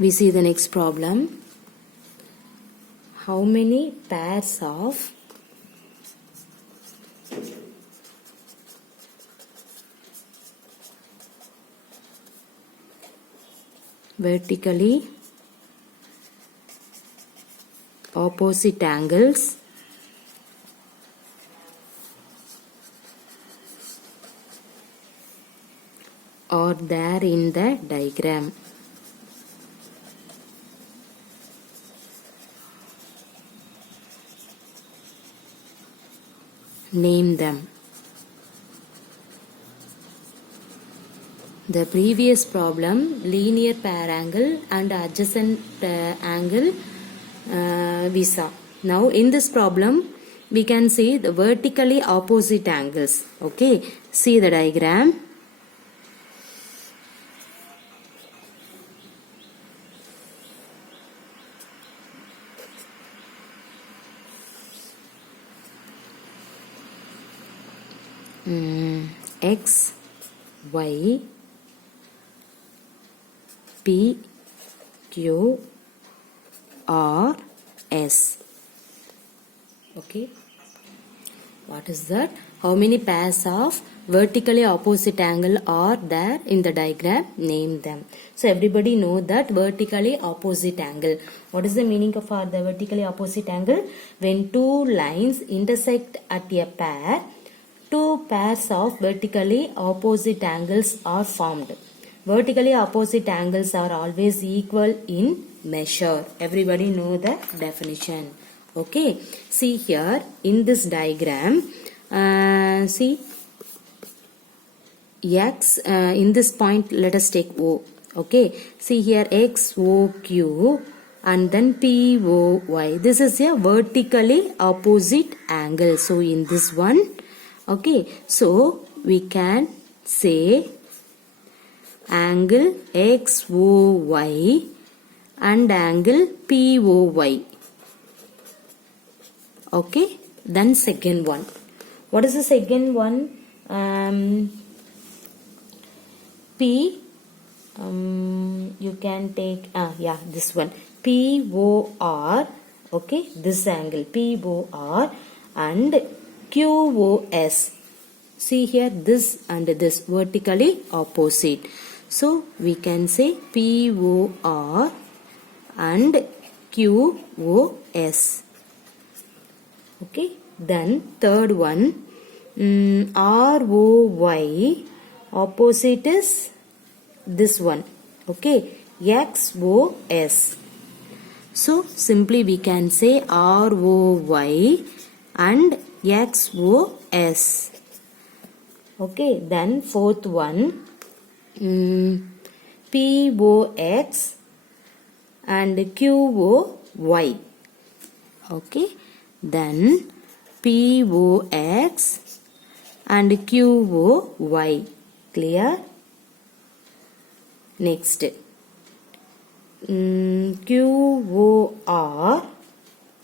We see the next problem. How many pairs of vertically opposite angles are there in the diagram? Name them. The previous problem, linear pair angle and adjacent angle we saw. Now in this problem, we can see the vertically opposite angles. Okay, see the diagram. X, Y, P, Q, R, S. Okay. What is that? How many pairs of vertically opposite angle are there in the diagram? Name them. So everybody know that vertically opposite angle. What is the meaning of the vertically opposite angle? When two lines intersect at a pair, two pairs of vertically opposite angles are formed. Vertically opposite angles are always equal in measure. Everybody know the definition. Okay. See here in this diagram. See X in this point. Let us take O. Okay. See here X O Q and then P O Y. This is a vertically opposite angle. So in this one. Okay, so we can say angle XOY and angle POY. Okay, then second one. What is the second one? P. You can take this one. POR. Okay, this angle POR and QOS. See here this and this vertically opposite. So we can say POR and QOS. Okay. Then third one ROY. Opposite is this one. Okay. XOS. So simply we can say ROY and XOS. Okay, then fourth one POX and QOY. Okay, then POX and QOY. Clear? Next QOR.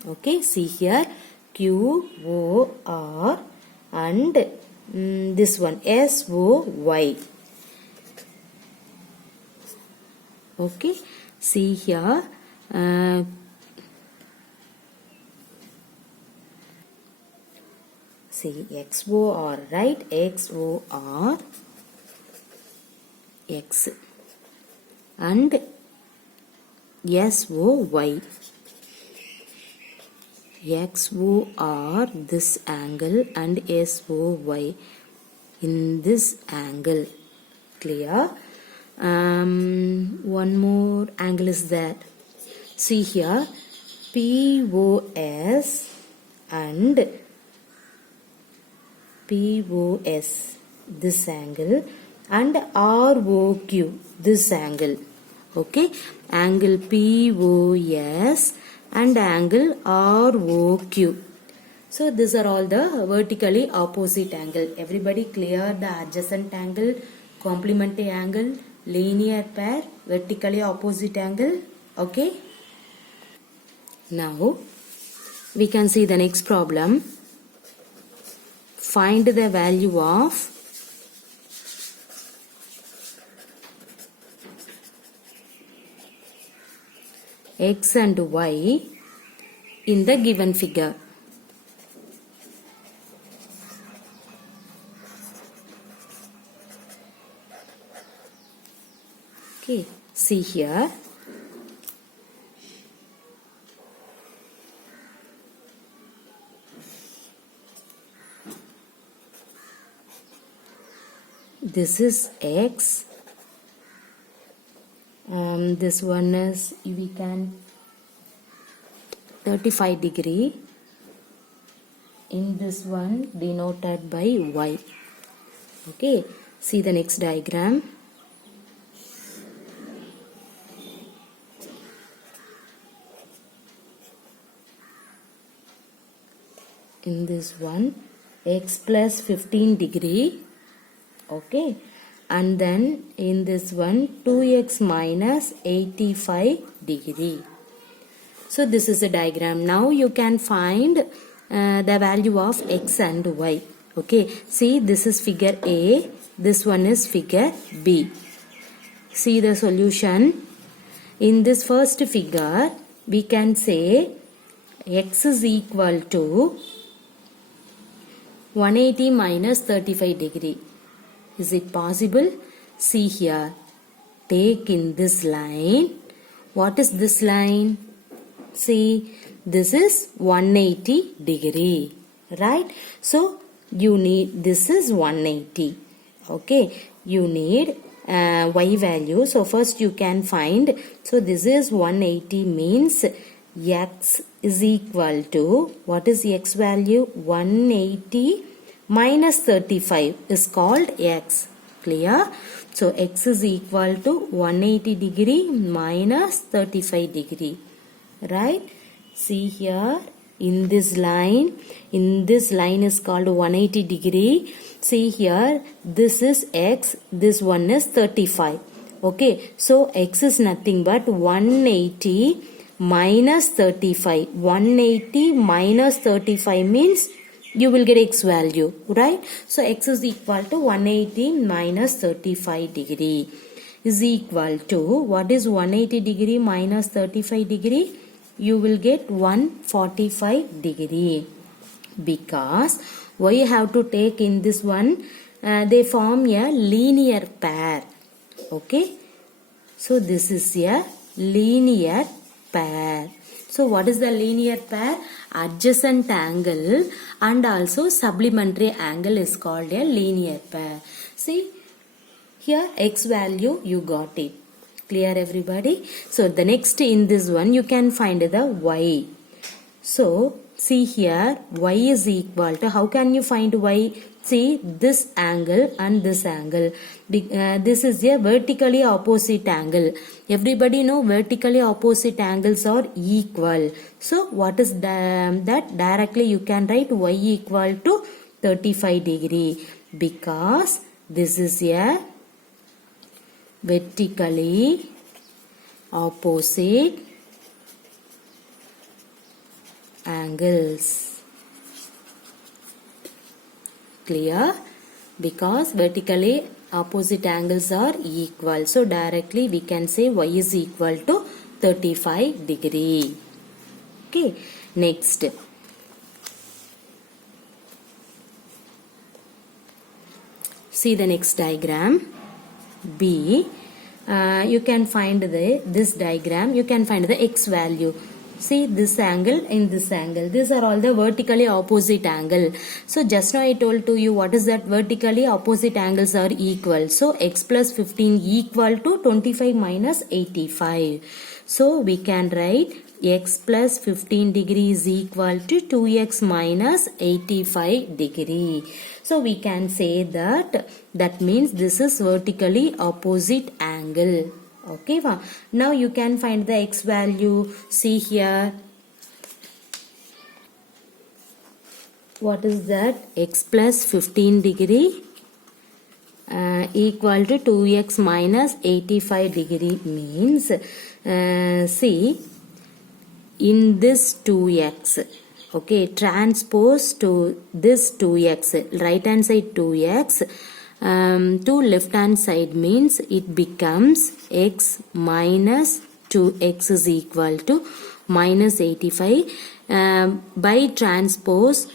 Okay, see here QOR and this one SOY. Okay, see here see XOR, right? XOR X and SOY. XOR this angle and SOY in this angle. Clear? One more angle is there. See here POS and POS this angle and ROQ this angle. Okay, angle POS and angle ROQ. So these are all the vertically opposite angle. Everybody clear the adjacent angle, complementary angle, linear pair, vertically opposite angle. Okay. Now we can see the next problem. Find the value of x and y in the given figure. Okay, see here. This is x. This one is, we can 35 degree. In this one denoted by y. Okay, see the next diagram. In this one, x plus 15 degree. Okay, and then in this one 2x minus 85 degree. So this is a diagram. Now you can find the value of x and y. Okay, see, this is figure A, this one is figure B. See the solution. In this first figure, we can say x is equal to 180 minus 35 degree. Is it possible? See here. Take in this line. What is this line? See, this is 180 degree. Right? So, you need, this is 180. Okay. You need y value. So, first you can find. So, this is 180 means x is equal to, what is x value? 180 minus 35 is called x. Clear? So, x is equal to 180 degree minus 35 degree. Right? See here, in this line is called 180 degree. See here, this is x, this one is 35. Okay, so x is nothing but 180 minus 35. 180 minus 35 means you will get x value, right? So x is equal to 180 minus 35 degree is equal to, what is 180 degree minus 35 degree? You will get 145 degree. Because why you have to take in this one? They form a linear pair. Okay. So this is a linear pair. So what is the linear pair? Adjacent angle and also supplementary angle is called a linear pair. See here, x value you got it. Clear everybody? So the next in this one you can find the y. So see here, y is equal to, how can you find y? See this angle and this angle. This is a vertically opposite angle. Everybody know vertically opposite angles are equal. So what is that? Directly you can write y equal to 35 degree. Because this is a vertically opposite angles. Clear? Because vertically opposite angles are equal. So directly we can say y is equal to 35 degree. Okay. Next. See the next diagram. B. You can find this diagram. You can find the x value. See this angle and this angle. These are all the vertically opposite angle. So just now I told to you what is that vertically opposite angles are equal. So x plus 15 equal to 25 minus 85. So we can write x plus 15 degree is equal to 2x minus 85 degree. So we can say that means this is vertically opposite angle. Okay, now you can find the x value. See here. What is that? X plus 15 degree equal to 2x minus 85 degree means, see, in this 2x, okay, transpose to this 2x, right hand side 2x, to left hand side means it becomes x minus 2 2x is equal to minus 85 by transpose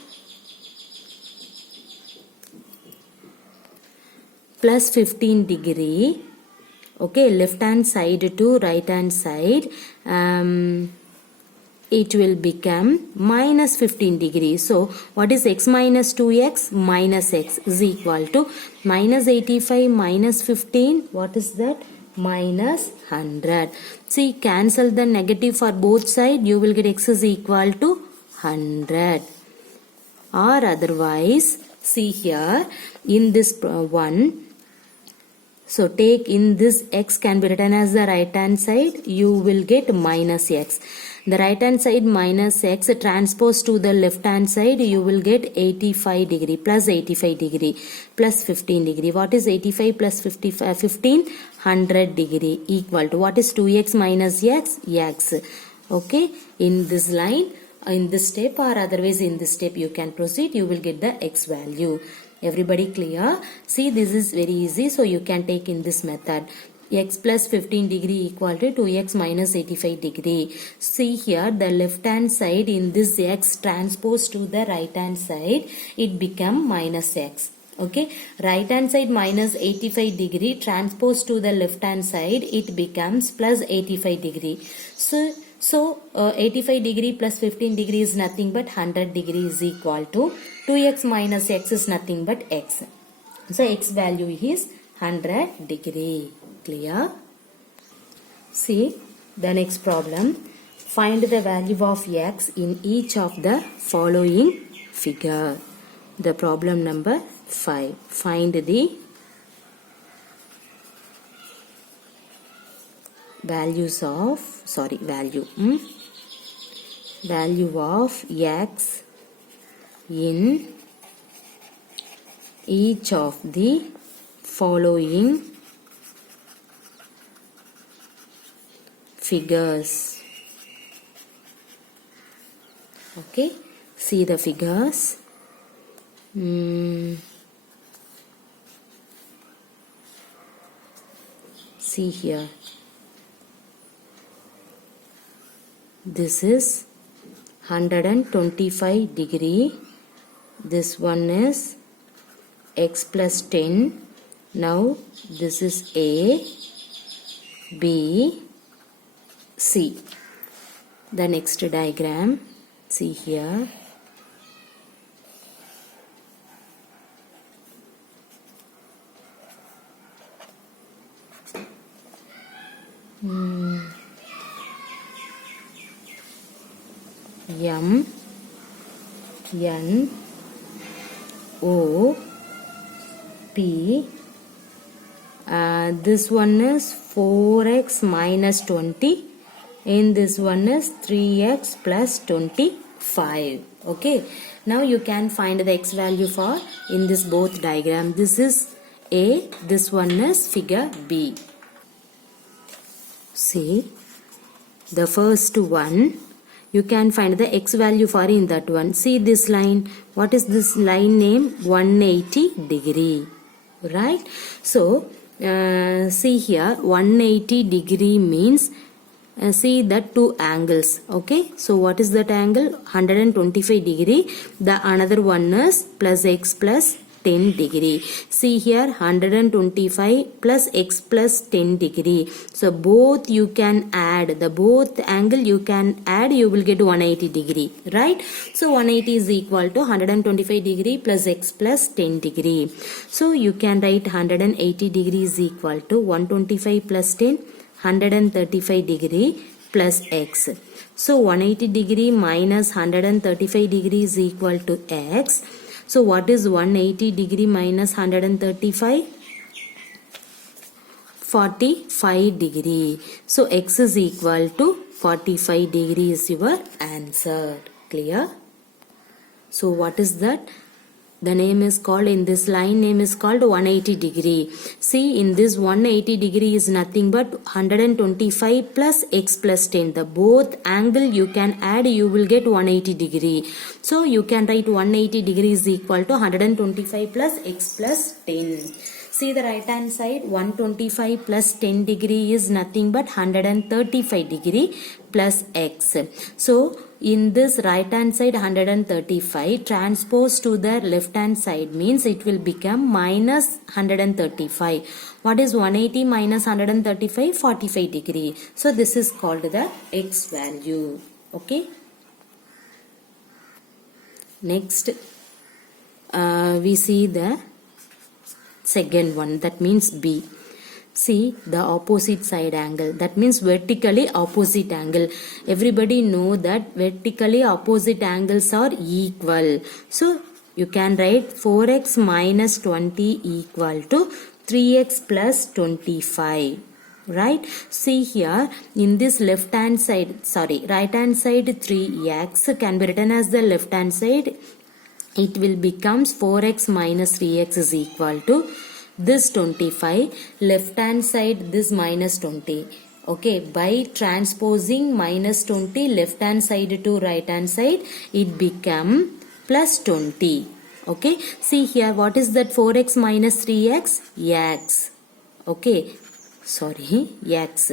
plus 15 degree. Okay, left hand side to right hand side, it will become minus 15 degrees. So what is x minus 2x? Minus x is equal to minus 85 minus 15. What is that? Minus 100. See, cancel the negative for both sides. You will get x is equal to 100. Or otherwise, see here in this one, so take in this x can be written as the right hand side, you will get minus x. The right hand side minus x transpose to the left hand side, you will get 85 degree plus 85 degree plus 15 degree. What is 85 plus 15? 100 degree equal to what is 2x minus x? X. Okay, in this line, in this step or otherwise in this step you can proceed, you will get the x value. Everybody clear? See, this is very easy, so you can take in this method. X plus 15 degree equal to 2x minus 85 degree. See here, the left hand side in this x transpose to the right hand side, it become minus x. Okay, right hand side minus 85 degree transpose to the left hand side, it becomes plus 85 degree. So 85 degree plus 15 degree is nothing but 100 degree is equal to 2x minus x is nothing but x. So x value is 100 degree. Clear? See the next problem. Find the value of x in each of the following figure. The problem number 5. Find the values of value of x in each of the following figures. Okay, see the figures. See here, this is 125 degree. This one is x plus 10. Now this is A, B, C. The next diagram, see here. M, N, O, P. This one is 4x minus 20 and this one is 3x plus 25. Okay, now you can find the x value for in this both diagram. This is A, this one is figure B. See, the first one, you can find the x value for in that one. See this line. What is this line name? 180 degree. Right? So, see here, 180 degree means, see the two angles. Okay? So, what is that angle? 125 degree. The another one is plus x plus 10 degree. See here, 125 plus x plus 10 degree. So both you can add, the both angle you can add, you will get 180 degree, right? So 180 is equal to 125 degree plus x plus 10 degree. So you can write 180 degree is equal to 125 plus 10, 135 degree plus x. So 180 degree minus 135 degree is equal to x. So what is 180 degree minus 135? 45 degree. So x is equal to 45 degree is your answer. Clear? So what is that? The name is called, in this line name is called 180 degree. See, in this 180 degree is nothing but 125 plus x plus 10. The both angle you can add, you will get 180 degree. So you can write 180 degree is equal to 125 plus x plus 10. See the right hand side, 125 plus 10 degree is nothing but 135 degree plus x. So in this right hand side 135 transpose to the left hand side means it will become minus 135. What is 180 minus 135? 45 degree. So this is called the x value. Okay. Next we see the second one, that means B. See the opposite side angle, that means vertically opposite angle. Everybody know that vertically opposite angles are equal. So you can write 4x minus 20 equal to 3x plus 25. Right? See here in this left hand side, right hand side 3x can be written as the left hand side. It will becomes 4x minus 3x is equal to this 25, left hand side this minus 20. Okay, by transposing minus 20 left hand side to right hand side, it become plus 20. Okay, see here what is that 4x minus 3x? X. Okay, x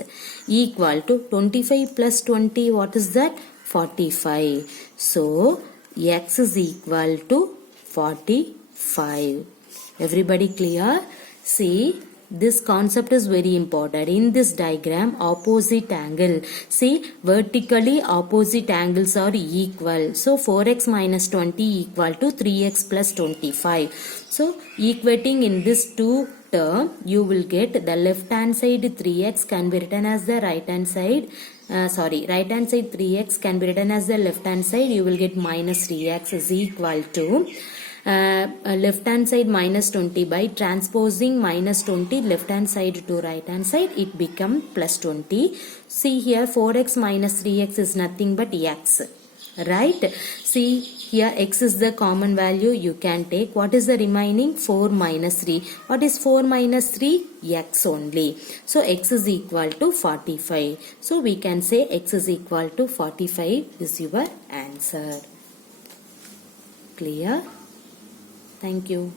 equal to 25 plus 20, what is that? 45. So x is equal to 45. Everybody clear? See, this concept is very important. In this diagram, opposite angle. See, vertically opposite angles are equal. So, 4x minus 20 equal to 3x plus 25. So, equating in this two term, you will get the left hand side 3x can be written as the right hand side. Right hand side 3x can be written as the left hand side. You will get minus 3x is equal to left hand side minus 20. By transposing minus 20 left hand side to right hand side, it become plus 20. See here 4x minus 3x is nothing but x. Right? See here x is the common value, you can take. What is the remaining? 4 minus 3. What is 4 minus 3? X only. So x is equal to 45. So we can say x is equal to 45 is your answer. Clear? Thank you.